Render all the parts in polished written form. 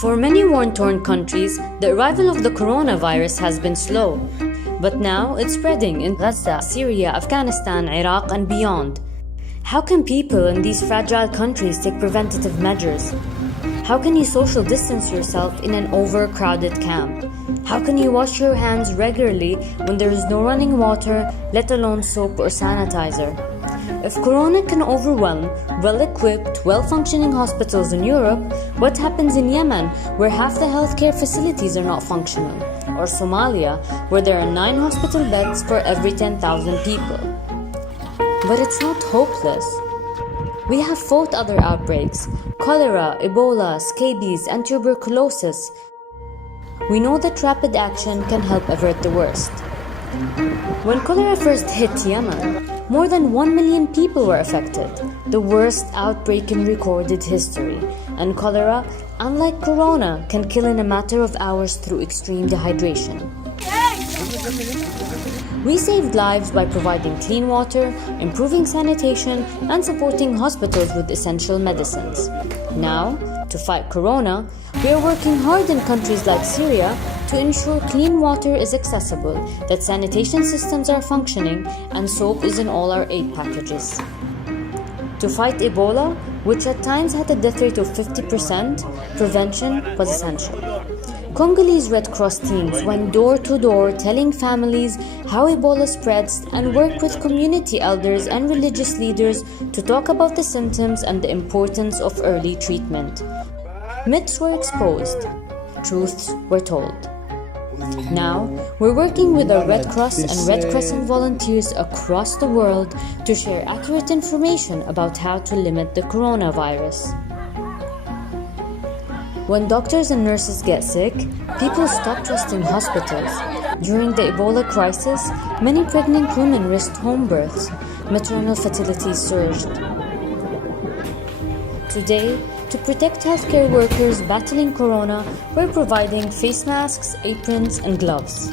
For many war-torn countries, the arrival of the coronavirus has been slow. But now it's spreading in Gaza, Syria, Afghanistan, Iraq, and beyond. How can people in these fragile countries take preventative measures? How can you social distance yourself in an overcrowded camp? How can you wash your hands regularly when there is no running water, let alone soap or sanitizer? If corona can overwhelm well-equipped, well-functioning hospitals in Europe, what happens in Yemen, where half the healthcare facilities are not functional? Or Somalia, where there are 9 hospital beds for every 10,000 people? But it's not hopeless. We have fought other outbreaks: cholera, Ebola, scabies, and tuberculosis. We know that rapid action can help avert the worst. When cholera first hit Yemen, more than 1 million people were affected, the worst outbreak in recorded history. And cholera, unlike corona, can kill in a matter of hours through extreme dehydration. We saved lives by providing clean water, improving sanitation, and supporting hospitals with essential medicines. Now, to fight corona, we are working hard in countries like Syria to ensure clean water is accessible, that sanitation systems are functioning, and soap is in all our aid packages. To fight Ebola, which at times had a death rate of 50%, prevention was essential. Congolese Red Cross teams went door to door telling families how Ebola spreads and worked with community elders and religious leaders to talk about the symptoms and the importance of early treatment. Myths were exposed, truths were told. Now, we're working with our Red Cross and Red Crescent volunteers across the world to share accurate information about how to limit the coronavirus. When doctors and nurses get sick, people stop trusting hospitals. During the Ebola crisis, many pregnant women risked home births. Maternal fertility surged. Today, to protect healthcare workers battling corona, we're providing face masks, aprons, and gloves.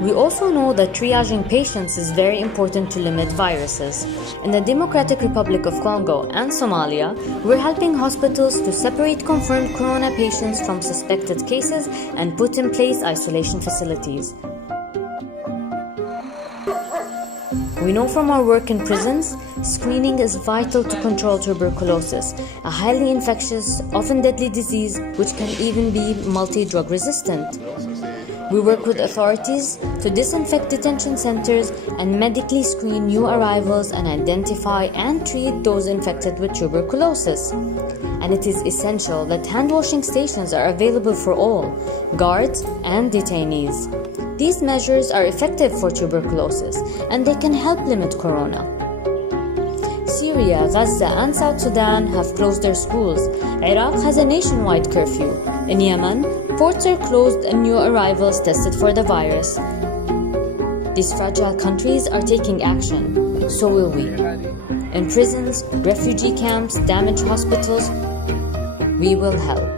We also know that triaging patients is very important to limit viruses. In the Democratic Republic of Congo and Somalia, we're helping hospitals to separate confirmed corona patients from suspected cases and put in place isolation facilities. We know from our work in prisons, screening is vital to control tuberculosis, a highly infectious, often deadly disease which can even be multi-drug resistant. We work with authorities to disinfect detention centers and medically screen new arrivals and identify and treat those infected with tuberculosis. And it is essential that hand-washing stations are available for all, guards and detainees. These measures are effective for tuberculosis and they can help limit corona. Syria, Gaza, and South Sudan have closed their schools. Iraq has a nationwide curfew. In Yemen, ports are closed and new arrivals tested for the virus. These fragile countries are taking action. So will we. In prisons, refugee camps, damaged hospitals, we will help.